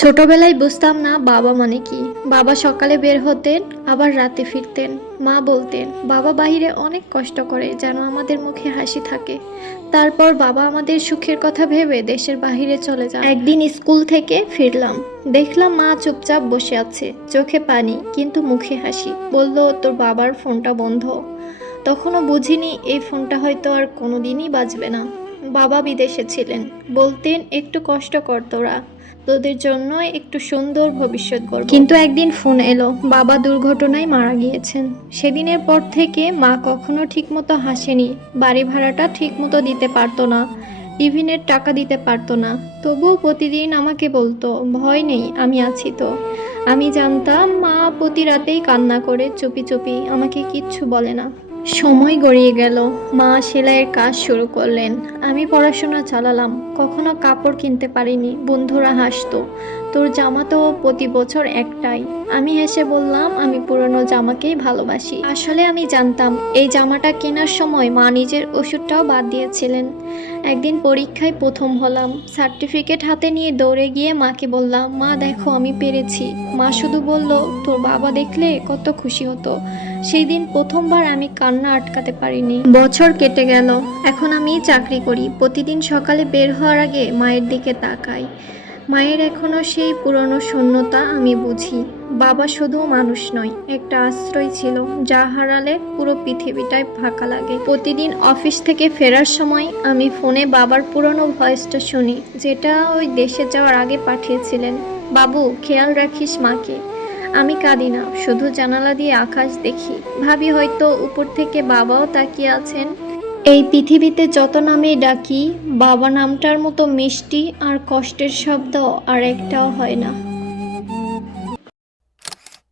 ছোটবেলায় বুঝতাম না বাবা মানে কি। বাবা সকালে বের হতেন, আবার রাতে ফিরতেন। মা বলতেন বাবা বাইরে অনেক কষ্ট করে যেন আমাদের মুখে হাসি থাকে। তারপর বাবা আমাদের সুখের কথা ভেবে দেশের বাইরে চলে যান। একদিন স্কুল থেকে ফিরলাম, দেখলাম মা চুপচাপ বসে আছে, চোখে পানি কিন্তু মুখে হাসি। বলল, তোর বাবার ফোনটা বন্ধ। তখনও বুঝিনি এই ফোনটা হয়তো আর কোনোদিনই বাজবে না। বাবা বিদেশে ছিলেন, বলতেন একটু কষ্ট কর তোরা, তোদের জন্য একটু সুন্দর ভবিষ্যৎ গড়ব। কিন্তু একদিন ফোন এলো, বাবা দুর্ঘটনায় মারা গিয়েছেন। সেদিনের পর থেকে মা কখনো ঠিকমতো হাসেনি, বাড়ি ভাড়াটা ঠিকমতো দিতে পারতো না, টিফিনের টাকা দিতে পারতো না। তবুও প্রতিদিন আমাকে বলতো, ভয় নেই, আমি আছি তো। আমি জানতাম মা প্রতি রাতেই কান্না করে চুপি চুপি, আমাকে কিচ্ছু বলে না। সময় গড়িয়ে গেল, মা সেলাইয়ের কাজ শুরু করলেন, আমি পড়াশোনা চালালাম। কখনো কাপড় কিনতে পারিনি, বন্ধুরা হাসতো, তোর জামা তো প্রতি বছর একটাই। আমি হেসে বললাম, আমি পুরনো জামাকেই ভালোবাসি। আসলে আমি জানতাম এই জামাটা কেনার সময় মা নিজের ওষুধটাও বাদ দিয়েছিলেন। একদিন পরীক্ষায় প্রথম হলাম, সার্টিফিকেট হাতে নিয়ে দৌড়ে গিয়ে মাকে বললাম, মা দেখো আমি পেরেছি। মা শুধু বলল, তোর বাবা দেখলে কত খুশি হতো। সেই দিন প্রথমবার আমি কান্না আটকাতে পারিনি। বছর কেটে গেল, এখন আমি চাকরি করি। প্রতিদিন সকালে বের হওয়ার আগে মায়ের দিকে তাকাই। মায়ের এখনো সেই পুরনো শূন্যতা আমি বুঝি। বাবা শুধু মানুষ নয়, একটা আশ্রয় ছিল, যা হারালে পুরো পৃথিবীটাই ফাঁকা লাগে। প্রতিদিন অফিস থেকে ফেরার সময় আমি ফোনে বাবার পুরনো ভয়েসটা শুনি, যেটা ওই দেশে যাওয়ার আগে পাঠিয়েছিলেন। বাবু, খেয়াল রাখিস মাকে। আমি কাঁদি না, শুধু জানালা দিয়ে আকাশ দেখি, ভাবি হয়তো উপর থেকে বাবাও তাকিয়ে আছেন। এই পৃথিবীতে যত নামেই ডাকি, বাবা নামটার মতো মিষ্টি আর কষ্টের শব্দ আর একটাও হয় না।